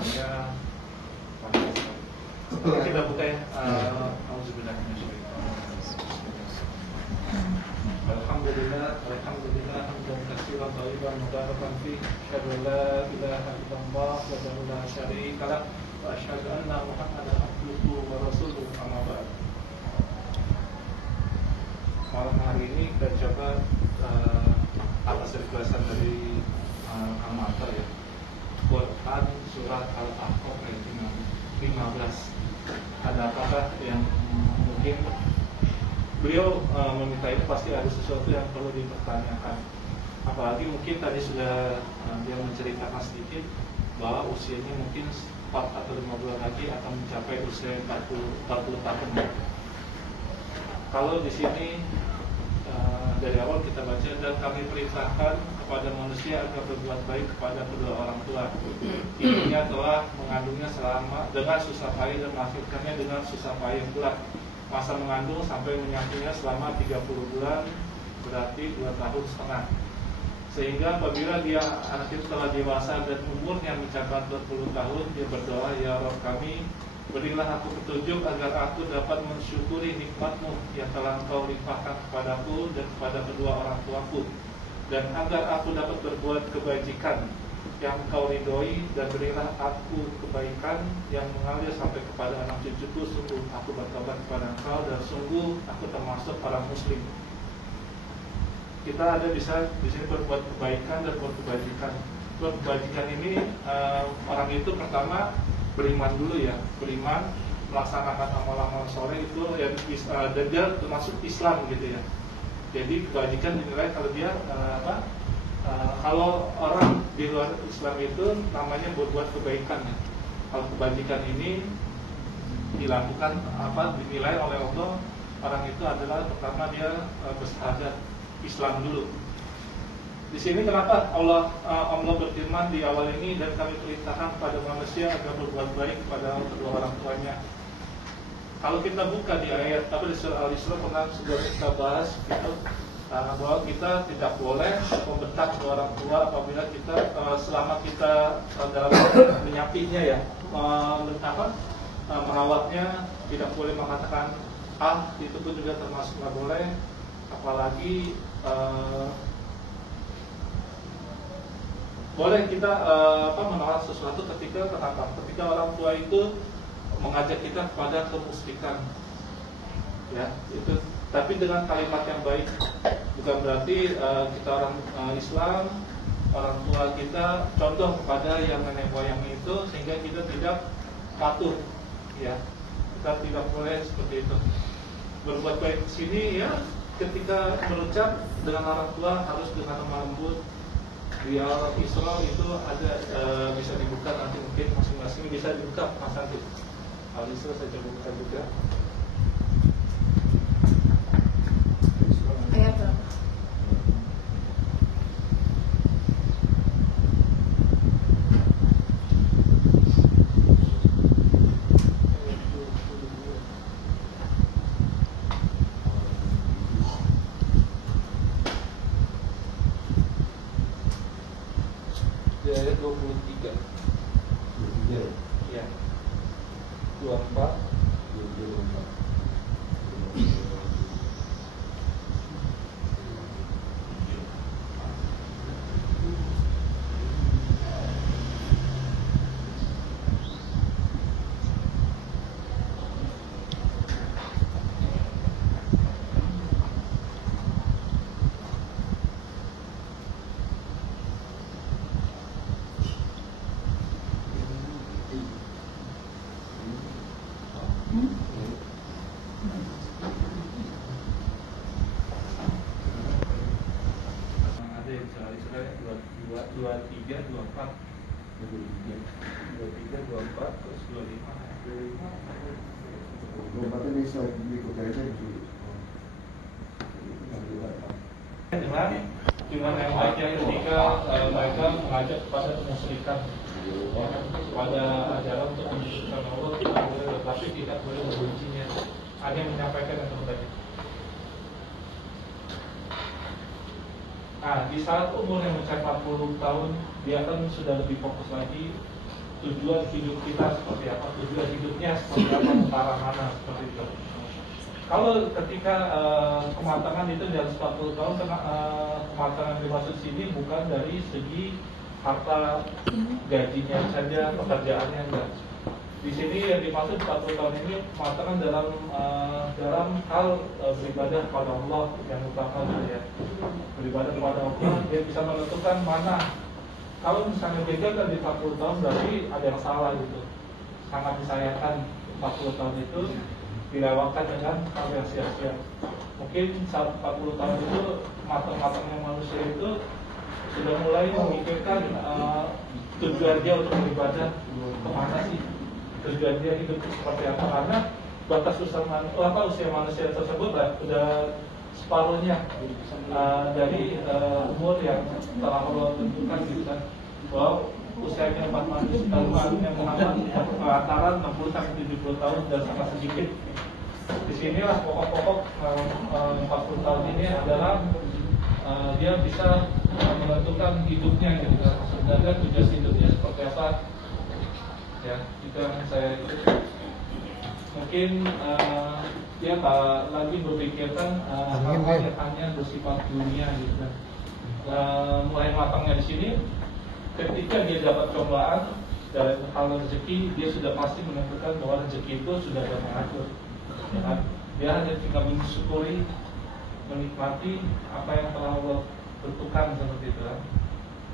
suasananya panas sekali. Oke, kita buka ya. Auzubillah Alhamdulillah, alhamdulillah, hamdan katsiran thayyiban mubarakan fi, asyhadu an la ilaha illallah wahdahu la syarika lah, wa asyhadu anna Muhammadan abduhu wa rasuluhu, amma ba'd. Malam hari ini kita coba atas requestan dari Amata ya, Quran surat Al-Ahqaf ayat 15. Ada apakah yang mungkin beliau meminta ini? Pasti ada sesuatu yang perlu dipertanyakan. Apalagi mungkin tadi sudah dia menceritakan sedikit bahwa usianya mungkin 4 atau 5 bulan lagi akan mencapai usia 40 tahun. Kalau di sini dari awal kita baca, dan kami perintahkan kepada manusia agar berbuat baik kepada kedua orang tua. Ibunya telah mengandungnya selama dengan susah payah dan melahirkannya dengan susah payah pula. Masa mengandung sampai menyatunya selama 30 bulan, berarti 2 tahun setengah. Sehingga apabila dia anak itu telah dewasa dan umurnya mencapai 20 tahun, dia berdoa, ya Rabb kami, berilah aku petunjuk agar aku dapat mensyukuri nikmat-Mu yang telah Engkau limpahkan kepadaku dan kepada kedua orang tuaku, dan agar aku dapat berbuat kebajikan yang Engkau ridhoi, dan berilah aku kebaikan yang mengalir sampai kepada anak cucuku. Sungguh aku bertobat kepada Engkau, dan sungguh aku termasuk orang muslim. Kita ada bisa di sini berbuat kebaikan dan berbuat kebajikan. Berbuat kebajikan ini orang itu pertama beriman dulu ya, beriman, melaksanakan amal-amal soleh itu ya, dan dia termasuk Islam gitu ya. Jadi kebajikan dinilai kalau dia kalau orang di luar Islam itu namanya berbuat kebaikan ya. Kalau kebajikan ini dilakukan dinilai oleh Allah, orang itu adalah pertama dia bersyahadat Islam dulu. Di sini kenapa Allah berfirman di awal ini, dan kami perintahkan kepada manusia agar berbuat baik kepada kedua orang tuanya. Kalau kita buka di ayat di surah Al-Isra, pernah sudah kita bahas gitu, bahwa kita tidak boleh membentak kedua orang tua apabila kita selama kita dalam menyapinya ya, merawatnya, tidak boleh mengatakan itu pun juga termasuk nggak boleh. Apalagi boleh kita menolak sesuatu ketika orang tua itu mengajak kita kepada kemusyrikan, ya itu. Tapi dengan kalimat yang baik, bukan berarti kita orang Islam, orang tua kita contoh kepada yang nenek moyang itu sehingga kita tidak patuh, ya. Kita tidak boleh seperti itu. Berbuat baik di sini ya, ketika berucap dengan orang tua harus dengan lemah lembut. Di Al-Isra itu ada bisa dibuka nanti, mungkin masing-masing bisa dibuka Mas Santi. Al-Isra saya coba buka juga. Ayat berapa? Di ayat 23. Ya. 24. Ada yang soalnya 23, 24, 24, terus 25. 24 ini saya berikutnya aja dulu. Cuman yang baiknya ketika mereka mengajak kepada kemusyrikan, pada ajaran untuk menyucikan Allah, kita boleh, tetapi tidak boleh membencinya, hanya menyampaikan yang terbaik. Nah, di saat umur yang mencapai 40 tahun, dia kan sudah lebih fokus lagi tujuan hidup kita seperti apa, tujuan hidupnya seperti apa, utara mana, seperti itu. Kalau ketika kematangan itu di atas 40 tahun, kematangan dimaksud sini bukan dari segi harta gajinya saja, pekerjaannya enggak. Di sini yang dimaksud 40 tahun ini kematangan dalam hal beribadah kepada Allah yang utama ya. Beribadah kepada Allah, dia bisa menentukan mana. Kalau misalnya gagal kan di 40 tahun berarti ada yang salah gitu. Sangat disayangkan 40 tahun itu dilewatkan dengan hal yang sia-sia. Mungkin saat 40 tahun itu matang-matangnya manusia itu sudah mulai memikirkan tujuan dia untuk beribadah kemana sih, tujuan dia hidup seperti apa, karena batas usia manusia tersebut sudah separuhnya dari umur yang telah Allah tentukan gitu kan, bahwa usianya umat manusia yang Muhammad antara 60 sampai 70 tahun dan sangat sedikit. Disinilah pokok-pokok 40 tahun ini adalah dia bisa menentukan hidupnya gitu kan. Sebenarnya tujuan hidupnya seperti apa ya, itu yang saya mungkin dia tak lagi berpikirkan hal-hal yang hanya bersifat dunia gitu kan. Mulai matangnya di sini ketika dia dapat cobaan dari hal rezeki, dia sudah pasti menentukan bahwa rezeki itu sudah ada mengatur ya kan? Dia hanya tinggal mensyukuri, menikmati apa yang telah Allah tentukan seperti itu kan.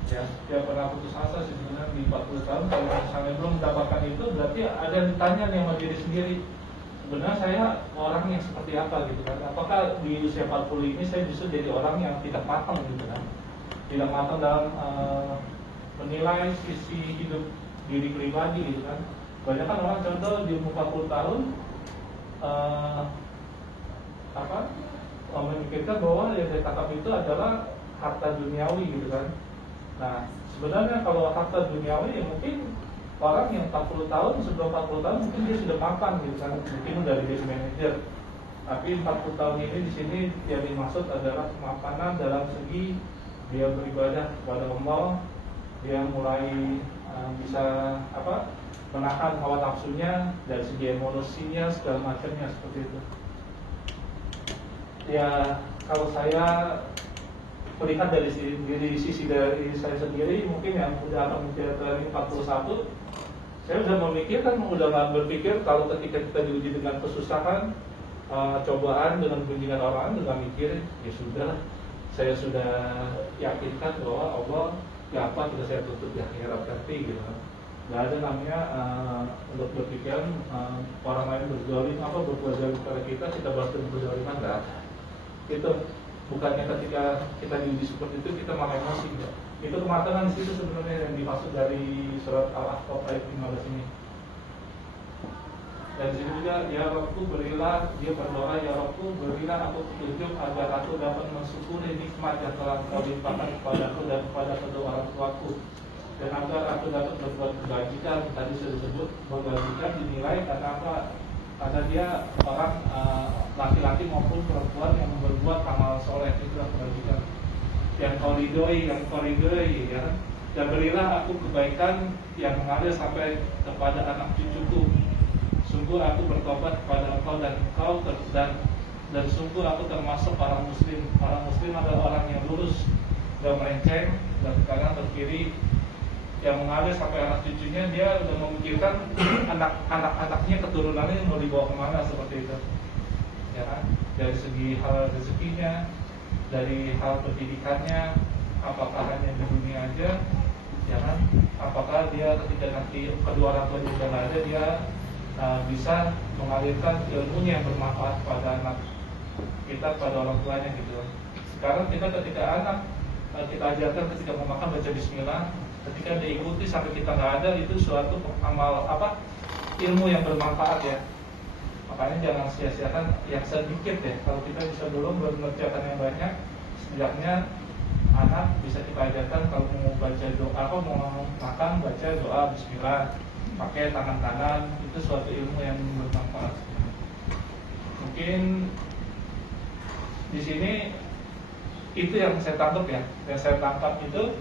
Ya, dia pernah putus asa sebenarnya di 40 tahun. Kalau misalnya belum mendapatkan itu, berarti ada yang ditanya nih sama diri sendiri, sebenarnya saya orang yang seperti apa gitu kan. Apakah di usia 40 ini saya justru jadi orang yang tidak matang gitu kan, tidak matang dalam menilai sisi hidup diri pribadi gitu kan. Banyak kan orang contoh di umur 40 tahun memikirkan bahwa yang dia tatap itu adalah harta duniawi gitu kan. Nah sebenarnya kalau harta duniawi ya mungkin orang yang 40 tahun, sebelum 40 tahun mungkin dia sudah mapan gitu kan, mungkin udah jadi manajer. Tapi 40 tahun ini di sini yang dimaksud adalah kemapanan dalam segi dia beribadah kepada Allah, dia mulai bisa menahan hawa nafsunya, dari segi emosinya segala macamnya seperti itu. Ya kalau saya melihat dari sisi dari saya sendiri, mungkin yang udah akan mencapai 41, saya sudah memikirkan, udah nggak berpikir kalau ketika kita diuji dengan kesusahan, cobaan dengan kunjungan orang, dengan mikir ya sudah, saya sudah yakinkan bahwa Allah ya apa tidak saya tutup di akhirat nanti gitu. Nggak ada namanya untuk berpikiran orang lain berzalim berbuat zalim kepada kita balas dengan kezaliman, nggak ada. Itu bukannya ketika kita diuji seperti itu kita malah emosi enggak. Itu kematangan di situ sebenarnya yang dimaksud dari surat Al-Ahqaf ayat 15 ini. Dan di sini juga ya Rabbku berilah, dia berdoa ya Rabbku berilah aku petunjuk agar aku dapat mensyukuri nikmat yang telah Kau limpahkan kepadaku dan kepada kedua orang tuaku, dan agar aku dapat berbuat kebajikan. Tadi sudah disebut kebajikan dinilai karena apa? Karena dia orang laki-laki maupun perempuan yang berbuat amal soleh, itulah kebajikan. Yang Kau ridhoi ya kan? Dan berilah aku kebaikan yang mengalir sampai kepada anak cucuku. Sungguh aku bertobat kepada Engkau dan sungguh aku termasuk para muslim. Para muslim adalah orang yang lurus, dan melenceng dan kanan ke kiri, yang mengalir sampai anak cucunya. Dia sudah memikirkan anak-anaknya, keturunannya mau dibawa kemana seperti itu ya kan? Dari segi hal rezekinya, dari hal pendidikannya, apakah hanya di dunia aja ya kan? Apakah dia ketika nanti kedua orang tua juga nggak ada, dia bisa mengalirkan ilmunya yang bermanfaat pada anak kita, pada orang tuanya gitu. Sekarang kita ketika anak kita ajarkan ketika mau makan baca bismillah, ketika diikuti sampai kita nggak ada, itu suatu amal ilmu yang bermanfaat ya. Makanya jangan sia-siakan yang sedikit ya. Kalau kita bisa dulu mengerjakan yang banyak, setidaknya anak bisa kita ajarkan kalau mau baca doa, mau makan baca doa bismillah, pakai tangan kanan, itu suatu ilmu yang bermanfaat. Mungkin di sini itu yang saya tangkap ya. Yang saya tangkap itu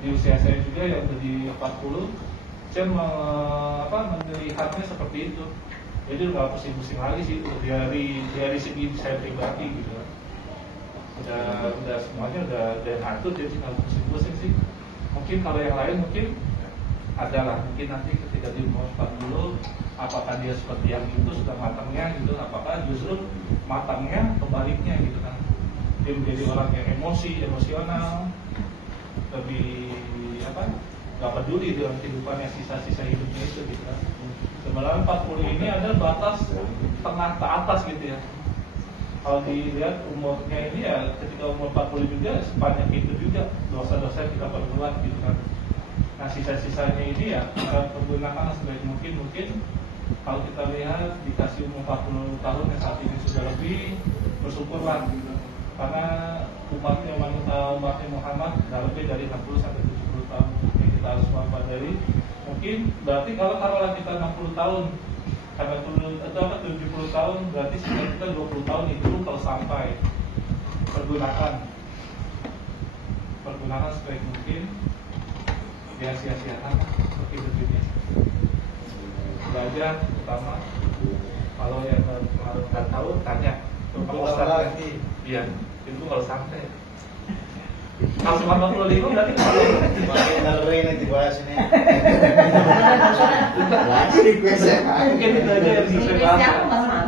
di usia saya juga yang di 40, saya melihatnya seperti itu. Jadi nggak pusing-pusing lagi sih dari segi saya pribadi gitu. Udah semuanya udah ngatur, jadi nggak pusing-pusing sih. Mungkin kalau yang lain mungkin adalah mungkin nanti ketika di umur 40 apakah dia seperti yang itu sudah matangnya gitu, apakah justru matangnya kebaliknya gitu kan, dia menjadi orang yang emosional, lebih nggak peduli dengan kehidupannya, sisa-sisa hidupnya itu gitu kan. Sebenarnya 40 ini ada batas tengah ke atas gitu ya. Kalau dilihat umurnya ini ya ketika umur 40 juga sebanyak itu juga dosa-dosa yang kita perbuat gitu kan. Nah sisa-sisanya ini ya kita pergunakan sebaik mungkin kalau kita lihat dikasih umur 40 tahun yang saat ini sudah lebih, bersyukurlah karena umatnya Muhammad sudah lebih dari 60 sampai 70 tahun yang kita harus waspadai. Mungkin berarti kalau kita 60 tahun sampai 70 tahun berarti sekitar kita 20 tahun itu kalau sampai pergunakan sebaik mungkin, dia sia-siakan hidup ini. Belajar pertama, kalau yang nggak tahu tanya ke Ustaz. Iya, itu kalau sampai kalau 45 berarti kalau ini dibahas ini. Mungkin itu aja yang bisa bahas.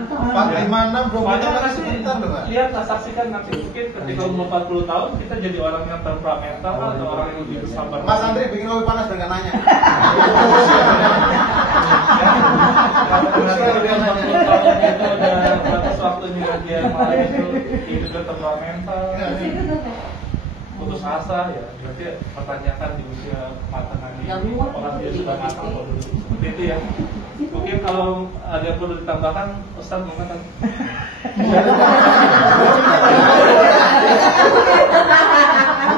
46 belum kita sebentar loh, Pak. Lihat, saksikan nanti mungkin ketika umur 40 tahun kita jadi orang yang temperamental atau orang yang lebih bersabar. Mas Andri bikin kopi panas dengan nanya. Karena dia 40 tahun itu udah batas waktunya dia malah itu hidupnya temperamental. Putus asa ya, berarti pertanyakan di usia kematangan ini apakah dia sudah matang atau belum, seperti itu ya. Mungkin kalau ada yang perlu ditambahkan, Ustaz mengatakan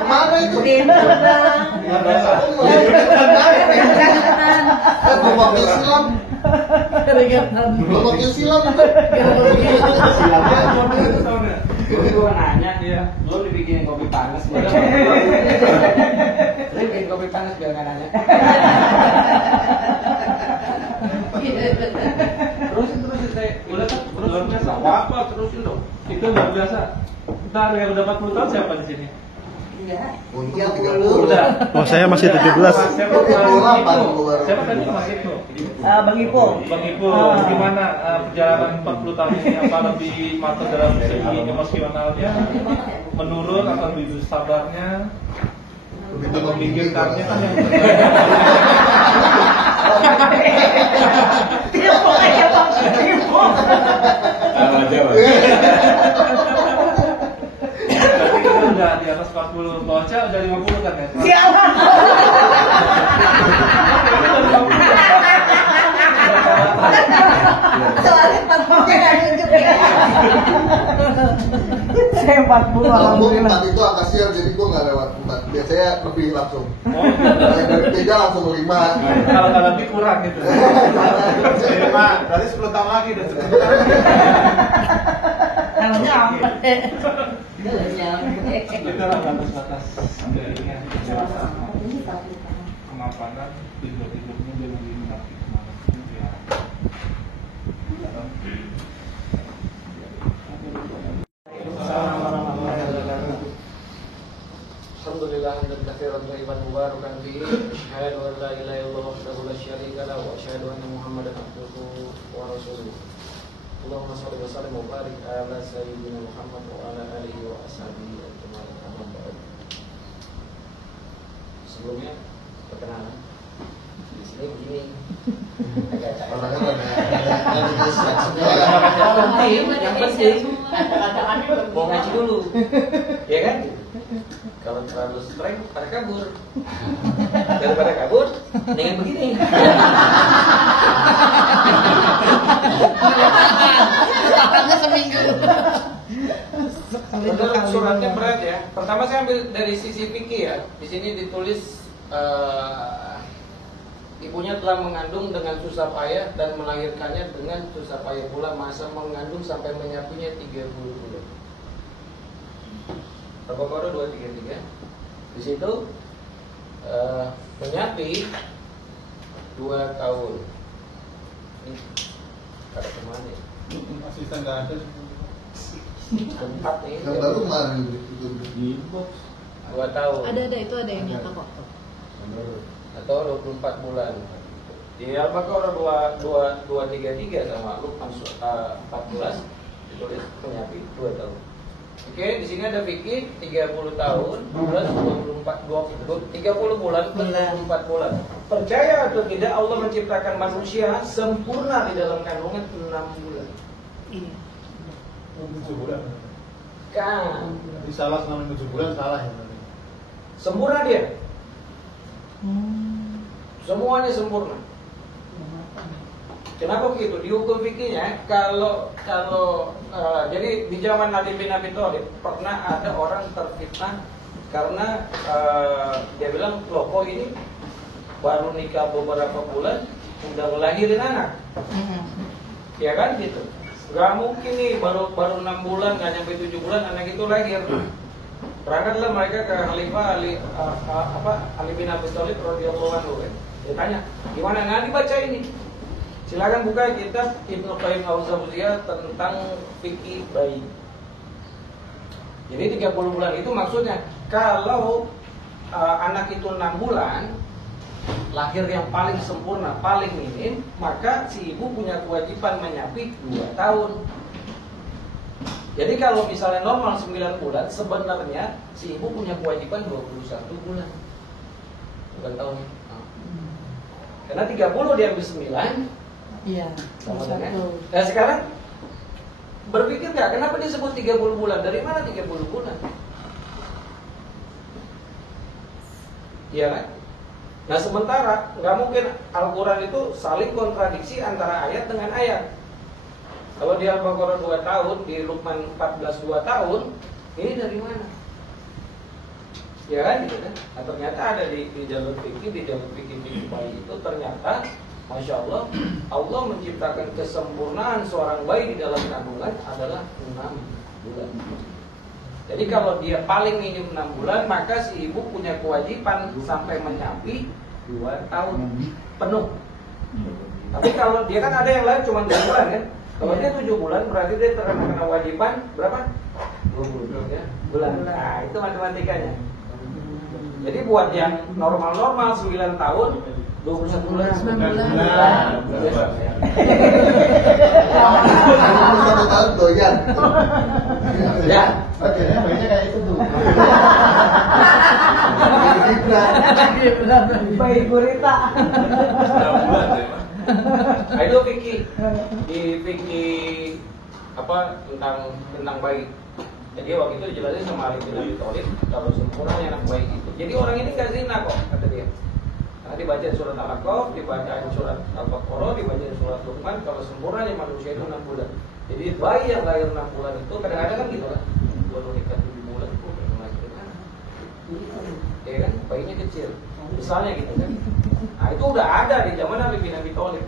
Mana itu? Silam. Gue nanya dia, lo dibikinin kopi panas biar lo bikin kopi panas biar nggak nanya. Terus saya udah terus biasa apa terusin dong. itu luar biasa. Ntar yang udah 40 tahun siapa di sini? Untuk 30. Udah. Oh, saya masih 17. Siapa tadi Mas Ibnu? Bang Ipo. Bang Ipo, gimana perjalanan 40 tahun ini? Apa lebih matang dalam segi emosionalnya menurun atau lebih sabarnya? Lebih Untuk memikirkannya kan yang Ipo aja Bang Ipo. berarti kita udah di atas 40, bocah udah 50 kan ya? Siapa? Soalnya 40 nggak nunjuk ya. Saya 40 alhamdulillah. 4 itu angka sial, jadi gue nggak lewat 4. Biasanya lebih langsung. Oh, Dari 3 langsung 5. kalau lebih kurang gitu. Pak, berarti 10 tahun lagi udah cukup. Kalau nyampe. Itu lah batas-batas jaringan kemapanan tidur-tidurnya dia lebih mengerti ya. Alhamdulillah hamdan katsiran thayyiban mubarakan fihi. Asyhadu an la ilaha illallah wahdahu la syarika lahu wa asyhadu anna Muhammadan abduhu wa rasuluh. Allahumma shalli wa sallim wa barik ala sayyidina Muhammad wa ala alihi wa ashabihi ajma'in. Amma ba'd. Sebelumnya perkenalan. Di sini begini. Yang penting mau ngaji dulu. Ya kan? Kalau terlalu streng pada kabur. Daripada kabur, dengan begini. Makannya seminggu. Menurut suratnya berat ya. Pertama saya ambil dari sisi fikih ya. Di sini ditulis ibunya telah mengandung dengan susah payah dan melahirkannya dengan susah payah pula, masa mengandung sampai menyapinya 30 bulan. Al-Baqarah 233. Di situ menyapih 2 tahun. Ini ada kemana? Asisten nggak ada. Tempat nih. Yang baru kemarin itu Di box. 2 tahun. Ada itu ada yang nyata kok. Atau 24 bulan. Di Al-Baqarah 233 sama Luqman 14 ditulis penyapi 2 tahun. Oke, di sini ada fikih 30 tahun plus 30 bulan plus 24 bulan. Percaya atau tidak Allah menciptakan manusia sempurna di dalam kandungan 6 bulan. Iya. 7 bulan. Kan Jadi salah selama 7 bulan salah ya. sempurna dia. Semuanya sempurna. Kenapa begitu? Di hukum fikihnya kalau jadi di zaman Nabi bin Abi Thalib pernah ada orang terfitnah karena dia bilang loh kok ini baru nikah beberapa bulan udah ngelahirin anak, ya kan gitu. Gak mungkin nih baru 6 bulan nggak nyampe 7 bulan anak itu lahir. Berangkatlah mereka ke Khalifah Ali bin Abi Thalib radhiyallahu anhu. Dia tanya gimana? Nah dibaca ini. Silakan buka kitab Ibnu Qayyim al-Jauziyah tentang fikih bayi. Jadi 30 bulan itu maksudnya kalau anak itu 6 bulan lahir yang paling sempurna, paling minim, maka si ibu punya kewajiban menyapih 2 tahun. Jadi kalau misalnya normal 9 bulan, sebenarnya si ibu punya kewajiban 21 bulan. Bukan tahun. Karena 30 diambil 9. Iya. Sama Satu. dengan. Nah sekarang berpikir nggak kenapa disebut 30 bulan? Dari mana 30 bulan? Iya kan? Nah sementara nggak mungkin Al-Quran itu saling kontradiksi antara ayat dengan ayat. Kalau di Al-Baqarah 2 tahun, di Luqman 14 2 tahun, ini dari mana? Ya kan gitu kan? Nah, ternyata ada di jalur fikih, di jalur fikih bayi itu ternyata Masya Allah, Allah menciptakan kesempurnaan seorang bayi di dalam kandungan adalah 6 bulan. Jadi kalau dia paling minim 6 bulan, maka si ibu punya kewajiban sampai menyampi 2 tahun penuh. Tapi kalau dia kan ada yang lain cuma 2 bulan kan. Kalau dia 7 bulan berarti dia terkena kewajiban berapa? 20 ya, bulan. Nah itu matematikanya. Jadi buat yang normal-normal 9 tahun 21 bulan. 9 bulan. Satu tahun doyan. Ya. Oke, bayinya kayak itu tuh. Bayi gurita. Nah, itu fikih di fikih tentang bayi. Jadi waktu itu dijelasin sama Ali bin Abi Thalib kalau sempurnanya anak bayi itu. Jadi orang ini gak zina kok kata dia. Nah, dibaca surat Al-Aqaf, dibaca surat Al-Baqarah, dibaca surat Luqman, kalau sempurnanya manusia itu 6 bulan. Jadi bayi yang lahir 6 bulan itu kadang-kadang kan gitu kan. Baru nikah 7 bulan kok belum lahir anak. Ya kan, bayinya kecil. Misalnya gitu kan. Nah, itu udah ada di zaman Ali bin Abi Thalib.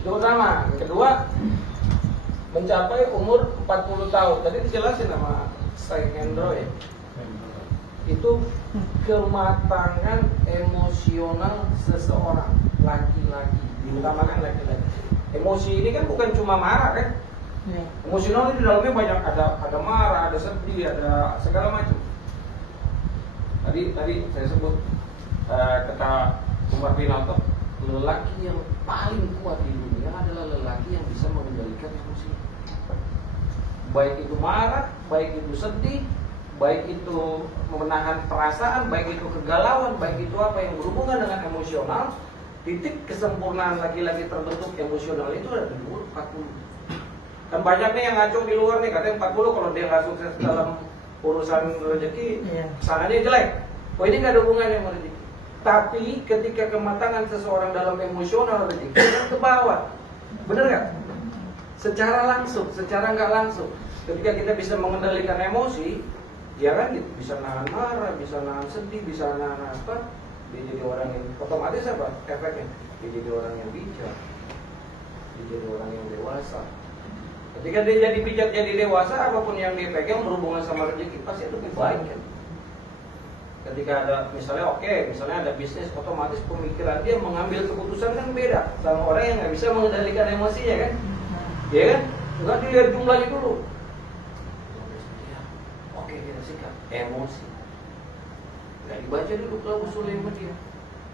Itu pertama. Kedua, mencapai umur 40 tahun. Tadi dijelasin sama Syekh Hendro ya. Itu kematangan emosional seseorang laki-laki, diutamakan laki-laki. Emosi ini kan bukan cuma marah kan? Iya. Emosional ini di dalamnya banyak, ada marah, ada sedih, ada segala macam. Tadi saya sebut kata Umar bin Khattab, lelaki yang paling kuat di dunia adalah lelaki yang bisa mengendalikan emosi. Baik itu marah, baik itu sedih, baik itu menahan perasaan, baik itu kegalauan, baik itu apa yang berhubungan dengan emosional. Titik kesempurnaan laki-laki terbentuk emosional itu ada di umur 40. Kan banyak nih yang ngacung di luar nih, katanya 40 kalau dia nggak sukses dalam urusan rezeki, sananya jelek. Oh ini nggak ada hubungannya sama rezeki. Tapi ketika kematangan seseorang dalam emosional rezeki kan ke bawah, bener nggak? Secara langsung, secara nggak langsung. Ketika kita bisa mengendalikan emosi, ya kan gitu, bisa nahan marah, bisa nahan sedih, bisa nahan apa, dia jadi orang yang otomatis apa efeknya? Dia jadi orang yang bijak, dia jadi orang yang dewasa. Ketika dia jadi bijak, jadi dewasa, apapun yang dia pegang berhubungan sama rezeki pasti lebih baik kan? ketika ada misalnya misalnya ada bisnis, otomatis pemikiran dia mengambil keputusan kan beda sama orang yang nggak bisa mengendalikan emosinya kan, ya kan? Nggak dilihat jumlahnya dulu. Oke, kita sikat emosi. Nggak dibaca dulu klausul yang dia.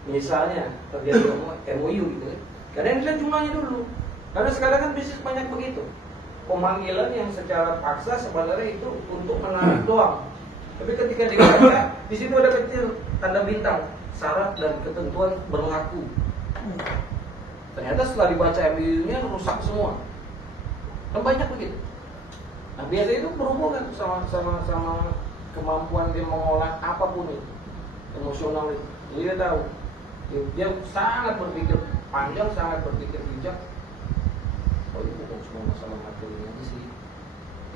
Misalnya terjadi MOU gitu kan. Kadang dilihat jumlahnya dulu. Karena sekarang kan bisnis banyak begitu. Pemanggilan yang secara paksa sebenarnya itu untuk menarik doang. Tapi ketika dibaca, di situ ada kecil tanda bintang, syarat dan ketentuan berlaku. Ternyata setelah dibaca MOU-nya rusak semua. Kan banyak begitu. Nah, biasanya itu berhubungan sama kemampuan dia mengolah apapun itu, emosional itu. Jadi dia tahu, dia sangat berpikir panjang, sangat berpikir bijak. Oh, itu bukan cuma masalah materinya aja sih,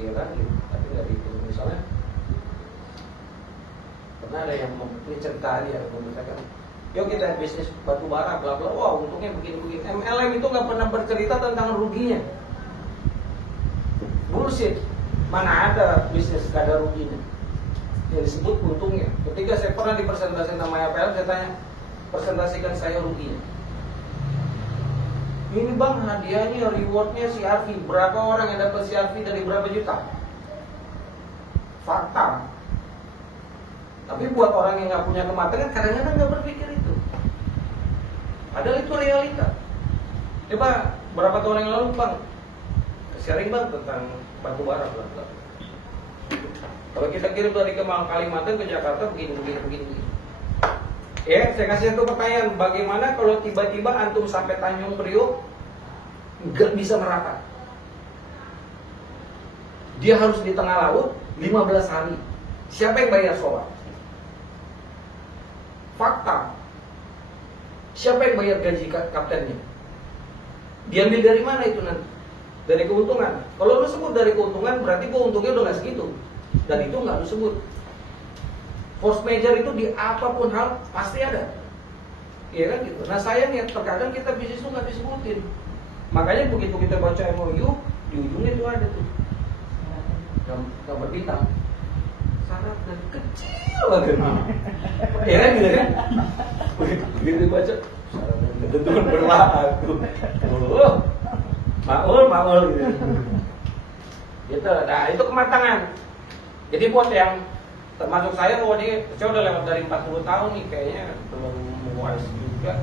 iya kan? Tapi nggak itu. Misalnya pernah ada yang cerita dia mengatakan, yuk kita bisnis batu bara, bla bla. Wah, untungnya begini-begini. MLM itu nggak pernah bercerita tentang ruginya. Bullshit. Mana ada bisnis gak ada ruginya. Yang disebut untungnya. Ketika saya pernah dipresentasikan nama APL, saya tanya, presentasikan saya ruginya. Ini bang, hadiahnya, rewardnya CRV. Berapa orang yang dapat CRV dari berapa juta? Fakta. Tapi buat orang yang nggak punya kematangan, kadang-kadang nggak berpikir itu. Padahal itu realita. Coba berapa tahun yang lalu bang, sharing bang tentang batu bara, bla bla. Kalau kita kirim dari Kalimantan ke Jakarta begini. Ya, saya kasih satu pertanyaan, bagaimana kalau tiba-tiba antum sampai Tanjung Priok nggak bisa merapat? Dia harus di tengah laut 15 hari. Siapa yang bayar soal? Fakta. Siapa yang bayar gaji kaptennya? Diambil dari mana itu nanti? Dari keuntungan. Kalau lu sebut dari keuntungan, berarti untungnya udah nggak segitu. Dan itu nggak lu sebut. Force major itu di apapun hal pasti ada, iya kan gitu. Nah sayangnya terkadang kita bisnis itu nggak disebutin. Makanya begitu kita baca MOU, di ujungnya itu ada tuh gambar bintang, syarat dan kecil banget, iya kan gitu kan. Begitu baca syarat dan ketentuan berlaku, makul gitu. Gitu. Nah itu kematangan. Jadi buat yang termasuk saya, saya udah lewat dari 40 tahun nih, kayaknya belum wise juga.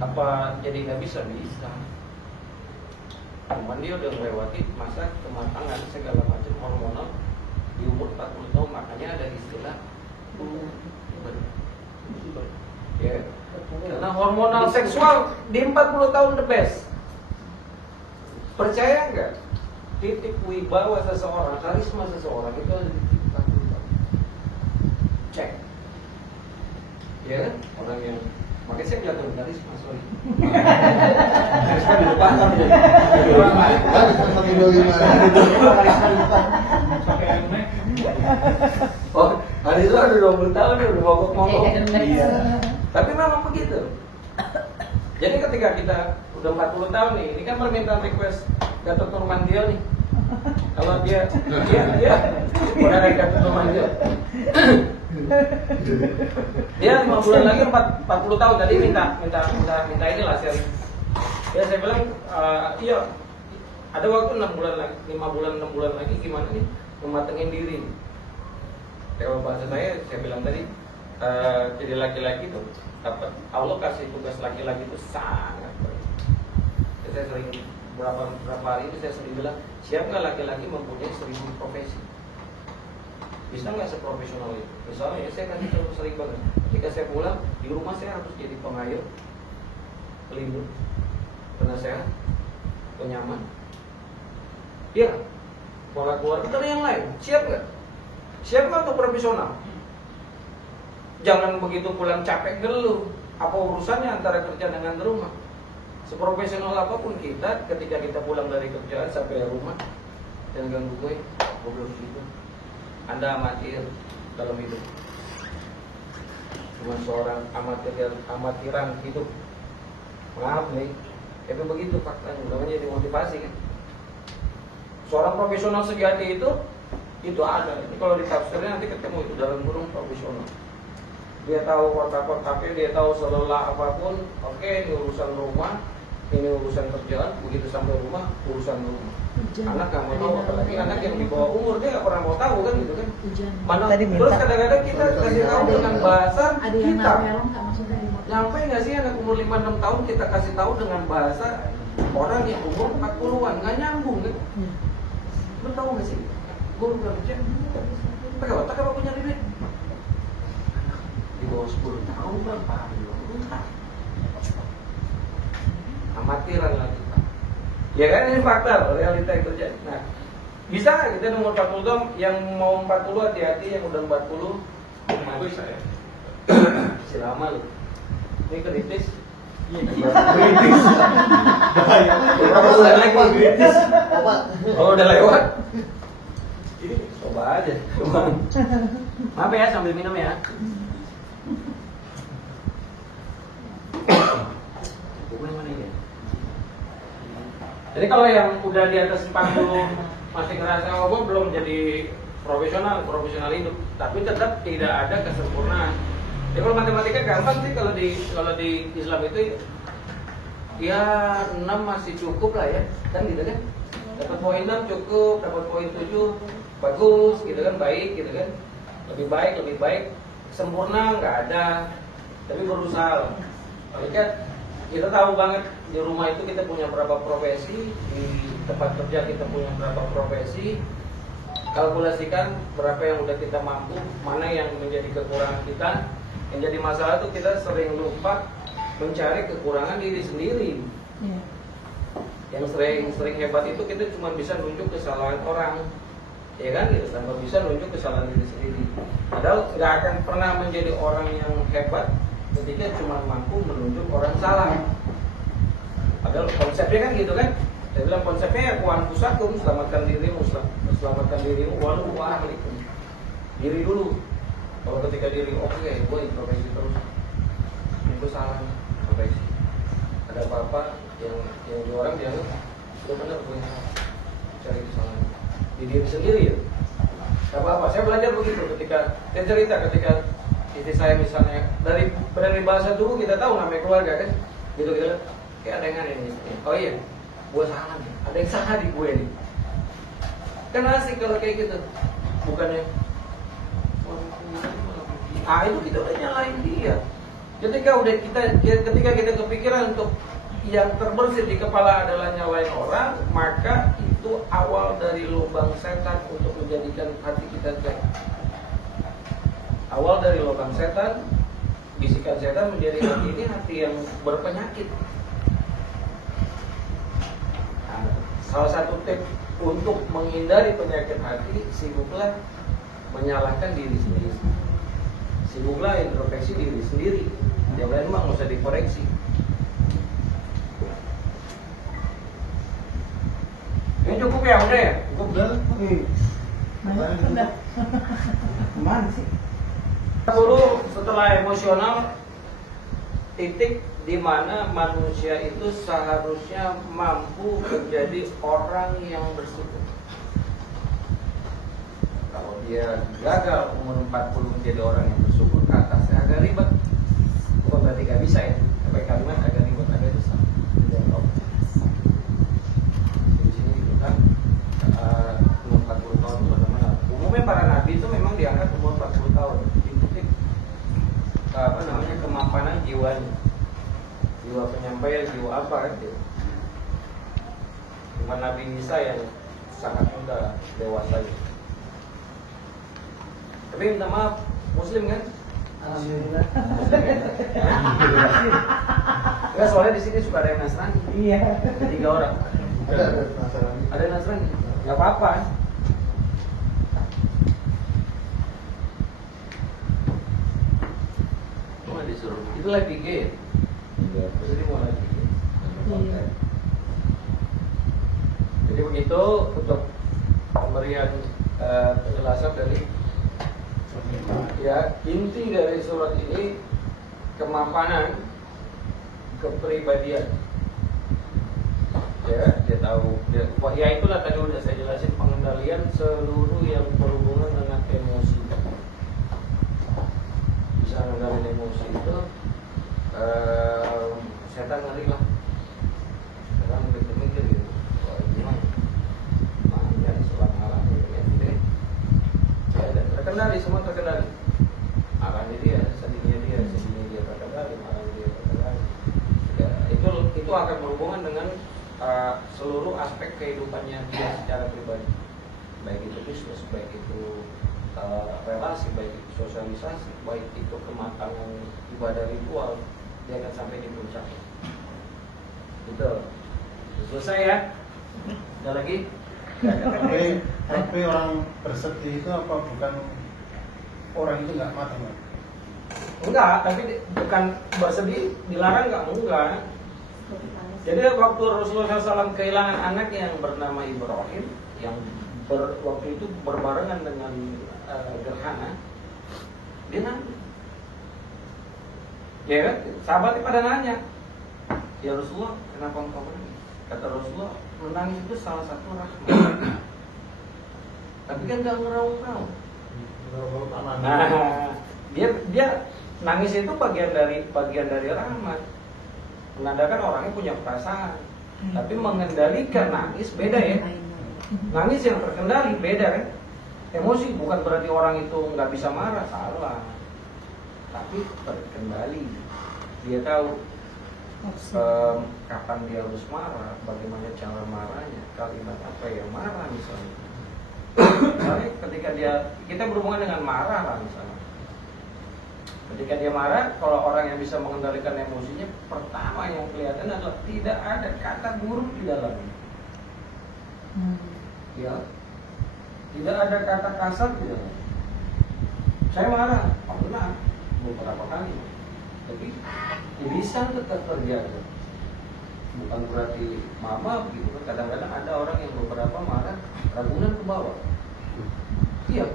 Apa jadi nggak bisa? Cuman dia udah melewati masa kematangan segala macam hormonal di umur 40 tahun, makanya ada istilah ya. Karena hormonal seksual di 40 tahun the best. Percaya nggak? Titik wibawa seseorang, karisma seseorang itu ada di titik 40 tahun. Cek, ya kan? Orang yang, makanya saya bilang karisma, sorry. Karisma di depan kan? Karisma di depan. Oh, karisma udah 20 tahun udah mogok-mogok. Iya. Tapi memang begitu. Jadi ketika kita udah 40 tahun nih, ini kan permintaan request Gatot Nurmantio nih. Kalau dia udah naik Gatot Nurmantio. Dia 5 bulan lagi 40 tahun tadi minta inilah seri. Ya saya bilang iya, ada waktu 6 bulan lagi, 5 bulan 6 bulan lagi gimana nih mematengin diri. Kalau bahasa saya bilang tadi jadi laki-laki tuh dapat Allah kasih tugas laki-laki itu sangat baik. Saya sering berapa hari ini saya sering bilang, siap nggak laki-laki mempunyai 1000 profesi? Bisa nggak seprofesional itu? Misalnya ya, saya kasih contoh sering banget. Ketika saya pulang di rumah saya harus jadi pengayuh, pelindung, penasehat, penyaman. Ya, pola keluarga dan yang lain. Siap nggak? Siap nggak untuk profesional? Jangan begitu pulang capek geluh. Apa urusannya antara kerja dengan rumah? Seprofesional apapun kita, ketika kita pulang dari kerjaan sampai rumah, jangan ganggu gue belum gitu. Anda amatir dalam hidup, cuma seorang amatiran hidup. Maaf nih, tapi begitu faktanya. Namanya jadi motivasi kan. Seorang profesional sejati itu ada. Ini kalau ditafsirnya nanti ketemu itu dalam burung profesional. dia tahu kotak-kotaknya, dia tahu selelah apapun. Oke, ini urusan rumah, ini urusan kerjaan. Begitu sampai rumah, urusan rumah. Anak nggak mau tahu, apalagi anak yang di bawah umur dia nggak pernah mau tahu kan gitu kan. Mana terus kadang-kadang kita kasih tahu dengan bahasa kita. Nyampe nggak sih anak umur 5-6 tahun kita kasih tahu dengan bahasa orang yang umur 40-an, nggak nyambung kan? Lu tahu nggak sih? Gue udah kerja, pakai otak apa punya duit? Di bawah 10 tahun bang, paham belum? Amatiran lah kita. Ya kan ini fakta, realita yang terjadi. Nah, bisa kita umur 40 tahun, yang mau 40 hati-hati, yang udah 40 Aku saya. masih lama loh. Ini kritis. Kritis. Berapa bulan lagi? Kritis. Obat. Kalau udah lewat, ini coba aja. Maaf ya, sambil minum ya. Bukunya mana ini? Jadi kalau yang udah di atas 40 masih ngerasa gue belum jadi profesional hidup, tapi tetap tidak ada kesempurnaan. Ya kalau matematika gampang sih, kalau di Islam itu ya 6 masih cukup lah ya, kan gitu kan? Dapat poin 6 cukup, dapat poin 7 bagus, gitu kan, baik gitu kan? Lebih baik, sempurna nggak ada, tapi berusaha. Kan kita tahu banget di rumah itu kita punya berapa profesi, di tempat kerja kita punya berapa profesi. Kalkulasikan berapa yang udah kita mampu, mana yang menjadi kekurangan kita. Yang jadi masalah tuh kita sering lupa mencari kekurangan diri sendiri. Yang sering hebat itu kita cuma bisa nunjuk kesalahan orang, ya kan gitu, tanpa bisa nunjuk kesalahan diri sendiri. Padahal nggak akan pernah menjadi orang yang hebat ketika cuma mampu menunjuk orang salah. Padahal konsepnya kan gitu kan. Saya bilang konsepnya ya kuan pusakum, selamatkan dirimu, walau wa'alikum. Diri dulu. Kalau ketika diri oke, gue introspeksi terus. Itu salah introspeksi. Ada apa-apa yang di orang dianggap gue benar, gue cari kesalahan di diri sendiri ya. Gak apa-apa. Saya belajar begitu ketika saya cerita ketika istri saya misalnya dari bahasa dulu kita tahu namanya keluarga kan, gitu gitu. Kayak ada yang aneh nih. Oh iya, gue salah nih. Ada yang salah di gue nih. Kan asik kalau kayak gitu. Bukannya itu kita udah nyalain dia. Ketika kita kepikiran untuk yang terbersih di kepala adalah nyalain orang, maka itu awal dari lubang setan untuk menjadikan hati kita jelek. Awal dari lubang setan, bisikan setan menjadi hati ini hati yang berpenyakit. Nah, salah satu tips untuk menghindari penyakit hati, sibuklah menyalahkan diri sendiri. Sibuklah introspeksi diri sendiri. Yang lain mah nggak usah dikoreksi. Ini cukup ya, udah ya? Cukup. Udah. Kemana sih? Dulu setelah emosional, titik di mana manusia itu seharusnya mampu menjadi orang yang bersyukur. Kalau dia gagal umur 40 menjadi orang yang bersyukur, ke atasnya agak ribet. Bukan berarti gak bisa ya, tapi kalimat agak ribet, agak susah. Di sini gitu kan, umur 40 tahun itu bagaimana? Umumnya para nabi itu memang diangkat umur 40 tahun. Titik kemapanan jiwanya, jiwa penyampaian, jiwa apa kan? Cuma Nabi Isa yang sangat muda dewasa. Tapi minta maaf, Muslim kan? Alhamdulillah. Enggak, soalnya di sini suka ada yang Nasrani. Iya. Ada 3 orang. Ada masalah. Ada yang Nasrani. Gak apa-apa. Cuma disuruh. Itu live IG. Jadi mau live IG. Iya. Jadi begitu untuk pemberian penjelasan dari ya, inti dari surat ini kemapanan kepribadian. Ya, dia tahu. Ya itulah tadi udah saya jelasin, pengendalian seluruh yang berhubungan dengan emosi. Bisa mengendalikan terkendali lah. Sekarang mikir gitu, kalau gimana? Nah, selang arah ini, saya terkendali, semua terkendali. Arahnya dia, sedihnya dia terkendali, arahnya dia terkendali. Ya, itu akan berhubungan dengan seluruh aspek kehidupannya dia secara pribadi, baik itu bisnis, baik itu relasi, baik itu sosialisasi, baik itu kematangan ibadah ritual, dia akan sampai di puncak. Betul. Selesai ya? Ada lagi? Tapi orang bersedih itu apa bukan orang itu nggak matang? Enggak, tapi bukan bersedih dilarang enggak. Jadi waktu Rasulullah SAW kehilangan anak yang bernama Ibrahim, yang waktu itu berbarengan dengan gerhana, dia nangis. Ya kan? Sahabatnya pada nanya, ya Rasulullah, kenapa engkau menangis? Kata Rasulullah, menangis itu salah satu rahmat. Tapi kan nggak ngeraung-raung. Nah, dia nangis itu bagian dari rahmat. Menandakan orangnya punya perasaan. Tapi mengendalikan nangis beda ya. Nangis yang terkendali beda kan. Emosi bukan berarti orang itu nggak bisa marah, salah. Tapi terkendali. Dia tahu kapan dia harus marah, bagaimana cara marahnya, kalimat apa yang marah misalnya. Misalnya ketika kita berhubungan dengan marah lah misalnya. Ketika dia marah, kalau orang yang bisa mengendalikan emosinya, pertama yang kelihatan adalah tidak ada kata buruk di dalamnya. Ya, tidak ada kata kasar di dalamnya. Saya marah, pernah beberapa kali, tapi lisan tetap terjaga. Bukan berarti mama gitu. Kadang-kadang ada orang yang beberapa marah, ragunan ke bawah. Iya.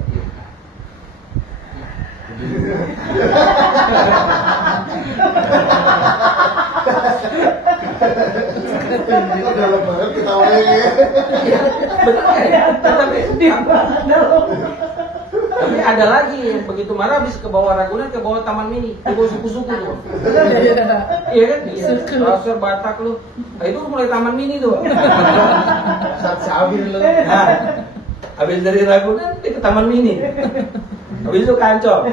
Itu dalam banget ketawanya. Tapi ada lagi yang begitu marah bisa ke bawah Ragunan, ke bawah Taman Mini, ke bawah suku-suku tuh. Iya kan? Rasur Batak lu. Nah, itu mulai Taman Mini tuh. Saat sabil lu. Nah, habis dari Ragunan dia ke Taman Mini. Habis itu Kancol.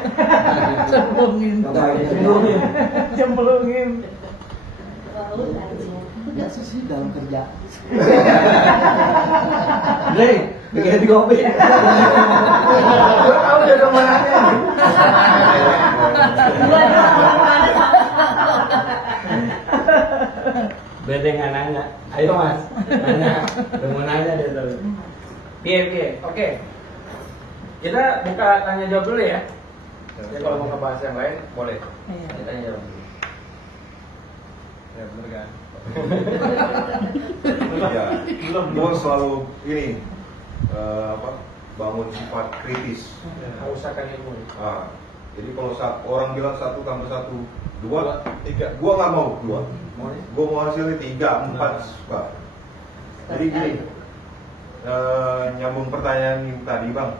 Cemplungin. Biasa sih dalam kerja. Nih, bikin di kopi. Gue tahu udah kemenangan. Beda nggak nanya. Ayo mas, nanya. Udah mau nanya deh tadi. Piye. Oke. Kita buka tanya jawab dulu ya. Jadi kalau mau ngebahas yang lain boleh. Kita tanya jawab. Ya bener kan? Ya, gue selalu ini bangun sifat kritis. Mengusahakan ilmu. Jadi kalau orang bilang 1 tambah 1 2 3, gue nggak mau 2. Gue mau hasilnya 3 4 Pak. Jadi gini, nyambung pertanyaan yang tadi bang.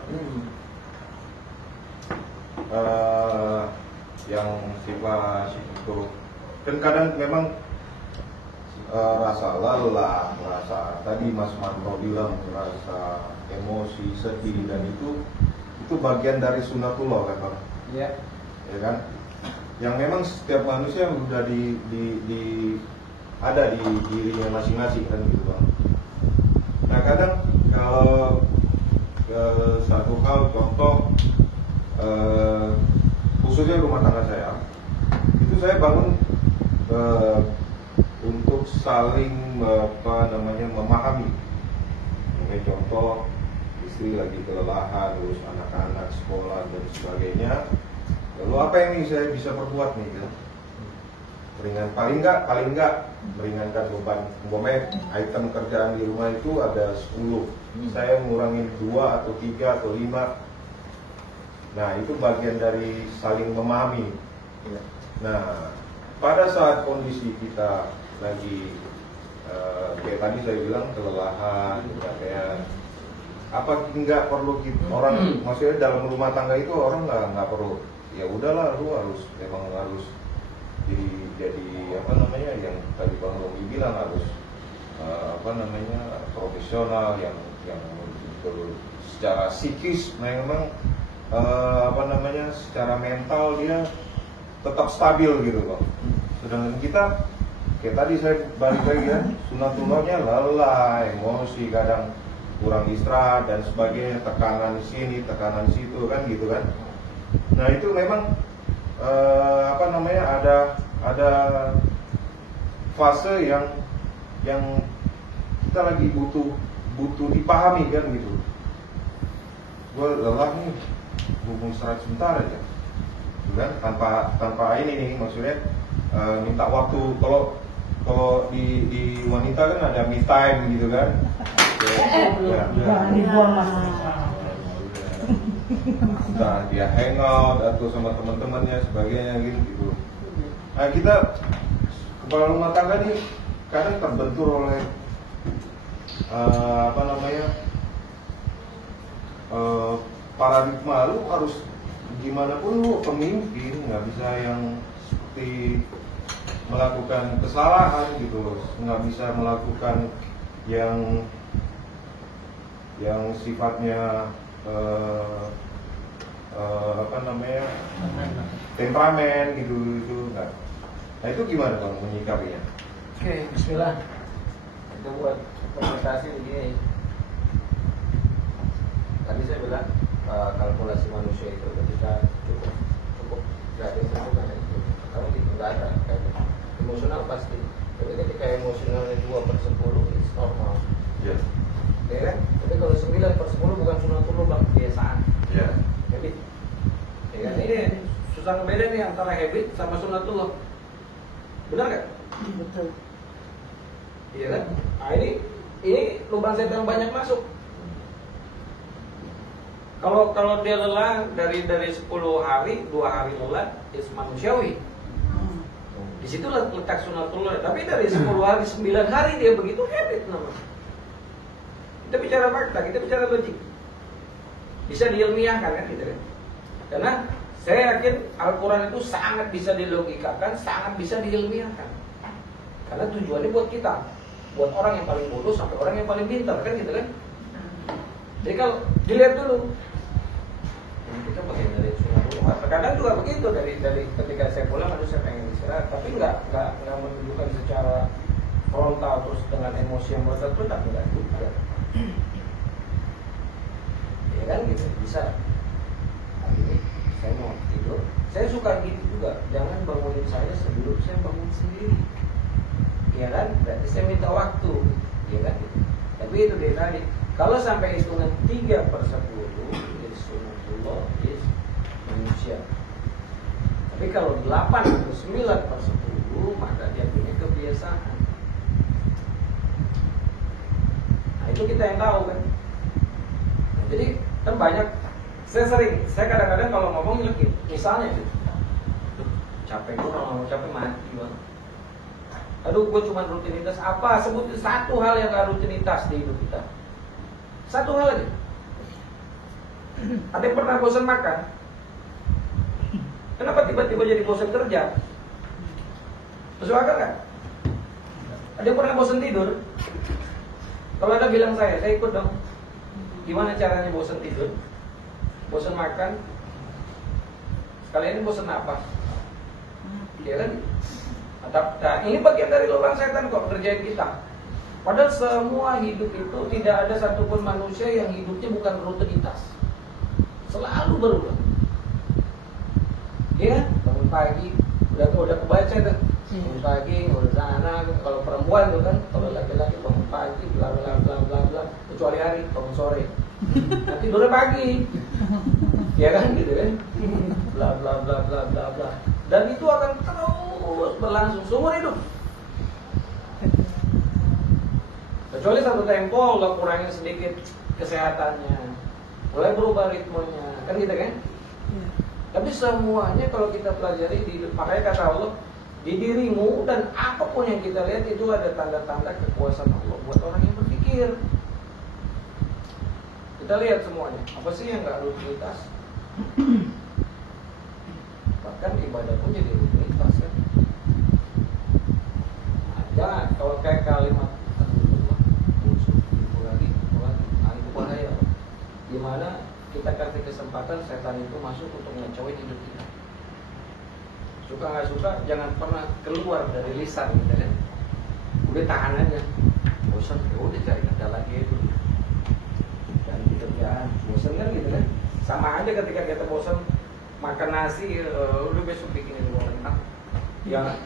Yang sifat itu kan kadang memang rasa lelah, rasa tadi Mas Manto bilang rasa emosi, sedih dan itu bagian dari sunatullah kan bang? Iya. Ya kan? Yang memang setiap manusia udah ada di dirinya masing-masing kan gitu bang. Nah kadang kalau satu hal contoh khususnya rumah tangga saya, itu saya bangun untuk saling memahami. Kayak contoh istri lagi kelelahan, urus anak-anak, sekolah dan sebagainya. Lalu apa yang saya bisa perbuat nih? Gitu? Paling enggak meringankan beban. Umpamanya item kerjaan di rumah itu ada 10, saya ngurangin 2 atau 3 atau 5. Nah itu bagian dari saling memahami. Nah pada saat kondisi kita lagi kayak tadi saya bilang kelelahan, kecapean, apa nggak perlu kita, orang maksudnya dalam rumah tangga itu orang nggak perlu, ya udahlah lu memang harus jadi apa namanya yang tadi Bang Romi bilang harus apa namanya profesional yang betul secara psikis memang apa namanya secara mental dia tetap stabil gitu kok. Sedangkan kita kayak tadi saya balik lagi ya, sunatullahnya lelah, emosi, kadang kurang istirahat dan sebagainya, tekanan sini, tekanan situ kan gitu kan. Nah itu memang apa namanya ada fase yang kita lagi butuh dipahami kan gitu. Gue lelah nih, gue istirahat sebentar aja, kan tanpa ini nih maksudnya minta waktu. Kalau di wanita kan ada me time gitu kan. Jangan dibuang mas. Entah dia hangout atau sama teman-temannya sebagainya gitu. Nah kita kepala rumah tangga nih kadang terbentur oleh apa namanya paradigma lu harus gimana pun lu pemimpin, nggak bisa yang seperti melakukan kesalahan gitu, nggak bisa melakukan yang sifatnya apa namanya temperamen gitu nggak. Nah itu gimana Bang menyikapinya? Oke, bismillah. Kita buat presentasi begini. Tadi saya bilang kalkulasi manusia itu ketika cukup gratis itu kan itu. Kalau itu nggak ada kayak emosional pasti. Tapi ketika emosionalnya 2/10 it's normal. Ya. Ya kan? Tapi kalau 9/10 bukan sunatullah bang, kebiasaan. Ya. Habit. Ya kan? Ini susah ngebeda nih antara habit sama sunatullah. Benar nggak? Betul. Iya kan? Nah ini lubang setan banyak masuk. Kalau dia lelah dari 10 hari, 2 hari lelah, itu manusiawi. Di situ letak sunatullah. Tapi dari 10 hari, 9 hari dia begitu habit namanya. Kita bicara fakta, kita bicara logik. Bisa diilmiahkan kan gitu kan? Karena saya yakin Al-Quran itu sangat bisa dilogikakan, sangat bisa diilmiahkan. Karena tujuannya buat kita, buat orang yang paling bodoh sampai orang yang paling pintar kan gitu kan? Jadi kalau dilihat dulu, kita bagian dari sunatullah. Terkadang juga begitu dari ketika saya pulang, aduh saya pengen istirahat, tapi nggak menunjukkan secara frontal terus dengan emosi yang meledak-ledak enggak juga. Ya kan gitu bisa. Hari ini saya mau tidur, saya suka gitu juga. Jangan bangunin saya sebelum saya bangun sendiri. Ya kan? Berarti saya minta waktu. Ya kan? Tapi itu dari tadi. Kalau sampai hitungan 3/10 is sunatullah is manusia. Tapi kalau 8 atau 9/10 maka dia punya kebiasaan. Nah itu kita yang tahu kan. Nah, jadi kan banyak. Saya kadang-kadang kalau ngomong nyelekit. Misalnya gitu, capek gue kalau mau capek mati bang. Aduh gue cuma rutinitas apa? Sebutin satu hal yang gak rutinitas di hidup kita. Satu hal aja. Ada yang pernah bosan makan? Kenapa tiba-tiba jadi bosan kerja? Masuk akal gak? Ada yang pernah bosan tidur? Kalau ada bilang saya ikut dong. Gimana caranya bosan tidur? Bosan makan? Sekalian ini bosan apa? Ya kan? Nah, ini bagian dari lubang setan kok kerjain kita. Padahal semua hidup itu tidak ada satupun manusia yang hidupnya bukan rutinitas. Selalu berulang. Ya, bangun pagi udah kebaca tuh. Bangun pagi, ngurus anak. Kalau perempuan tuh kan, kalau laki-laki bangun pagi, bla bla bla bla bla. Kecuali hari, bangun sore. Nanti tidurnya pagi. Ya kan gitu kan? Bla bla bla bla bla bla. Dan itu akan terus berlangsung seumur hidup. Kecuali satu tempo Allah kurangin sedikit kesehatannya, mulai berubah ritmenya, kan gitu kan? Ya. Tapi semuanya kalau kita pelajari di hidup, makanya kata Allah di dirimu dan apapun yang kita lihat itu ada tanda-tanda kekuasaan Allah buat orang yang berpikir. Kita lihat semuanya, apa sih yang nggak rutinitas? Bahkan ibadah pun jadi rutinitas kan? setan itu masuk untuk ngecowin hidup kita. Suka nggak suka, jangan pernah keluar dari lisan gitu kan. Udah tahan aja. Bosan, ya udah cari kerja lagi itu. Ganti kerjaan, bosan kan gitu kan. Sama aja ketika kita bosan makan nasi, udah besok bikinin dua kentang. Ya,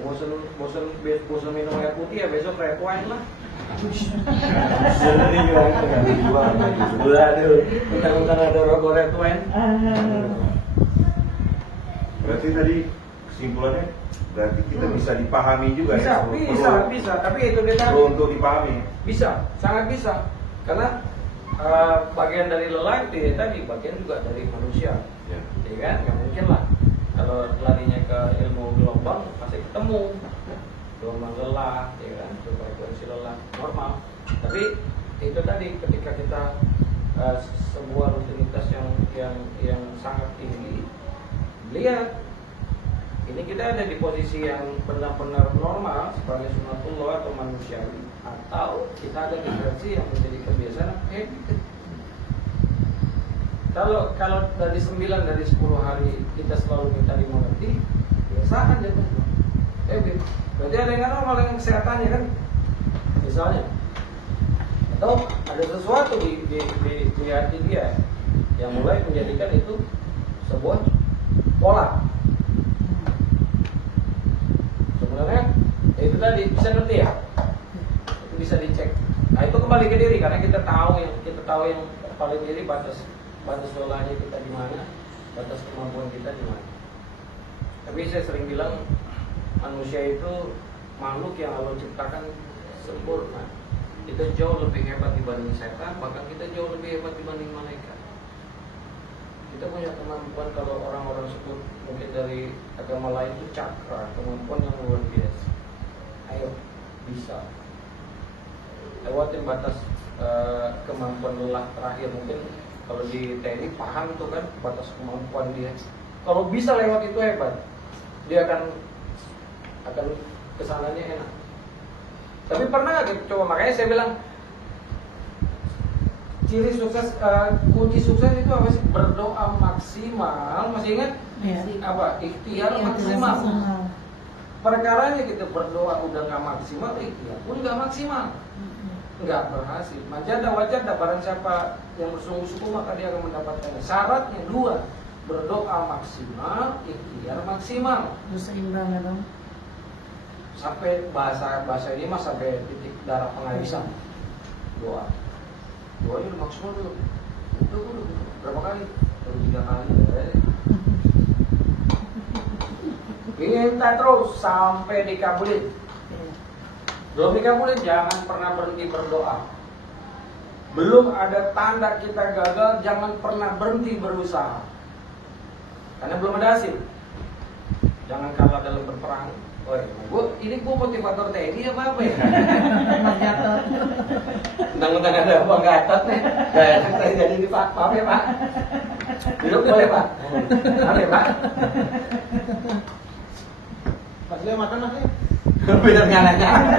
bosan minum air putih ya besok red wine lah. Jadi bilang itu kan dijual, aduh, mentang-mentang ada rokok red wine. Berarti tadi kesimpulannya berarti kita bisa dipahami juga Bisa, ya? bisa. Tapi itu dia tadi. Perlu untuk dipahami. Bisa, sangat bisa. Karena bagian dari lelah itu ya tadi, bagian juga dari manusia. Ya. Ya kan? Nggak mungkin lah. Kalau larinya ke ilmu gelombang pasti ketemu gelombang lelah, ya kan? Frekuensi lelah normal. Tapi itu tadi ketika kita sebuah rutinitas yang sangat tinggi, lihat ini kita ada di posisi yang benar-benar normal sebagai sunatullah atau manusiawi, atau kita ada di versi yang menjadi kebiasaan Kalau dari 9 dari 10 hari kita selalu minta dimengerti, biasaan aja tuh. Berarti ada yang normal dengan kesehatannya kan, misalnya, atau ada sesuatu di hati dia yang mulai menjadikan itu sebuah pola. Sebenarnya itu tadi bisa ngerti ya, itu bisa dicek. Nah itu kembali ke diri karena kita tahu yang paling diri batas lelahnya kita di mana, batas kemampuan kita di mana. Tapi saya sering bilang manusia itu makhluk yang Allah ciptakan sempurna. Kita jauh lebih hebat dibanding setan, bahkan kita jauh lebih hebat dibanding malaikat. Kita punya kemampuan, kalau orang-orang sebut mungkin dari agama lain itu cakra, kemampuan yang luar biasa. Ayo, bisa lewatin batas kemampuan lelah terakhir. Mungkin kalau di TNI paham tuh kan batas kemampuan dia. Kalau bisa lewat itu hebat, dia akan kesananya enak. Tapi pernah nggak coba, makanya saya bilang ciri sukses, kunci sukses itu apa sih? Berdoa maksimal. Masih ingat? Ya. Apa? Ikhtiar maksimal. Perkaranya kita berdoa udah nggak maksimal, ikhtiar pun nggak maksimal, nggak berhasil. Majada wajada, barang siapa yang bersungguh-sungguh maka dia akan mendapatkannya. Syaratnya 2, berdoa maksimal, ikhtiar maksimal. Terus seimbang ya bang. Sampai bahasa ini mah sampai titik darah penghabisan. Doa udah maksimal dulu. Udah berapa kali? Baru 3 kali. Minta terus sampai dikabulin. Belum dikabulin, jangan pernah berhenti berdoa. Belum ada tanda kita gagal, jangan pernah berhenti berusaha. Karena belum ada hasil. Jangan kalah dalam berperang. Ini gue motivator TNI apa ya? Tentang ada Bang Gatot nih. Saya jadi di Pak. Maaf ya Pak. Duduk boleh Pak. Maaf ya Pak. Mas Leo makan Mas Leo. Bener nyala-nyala.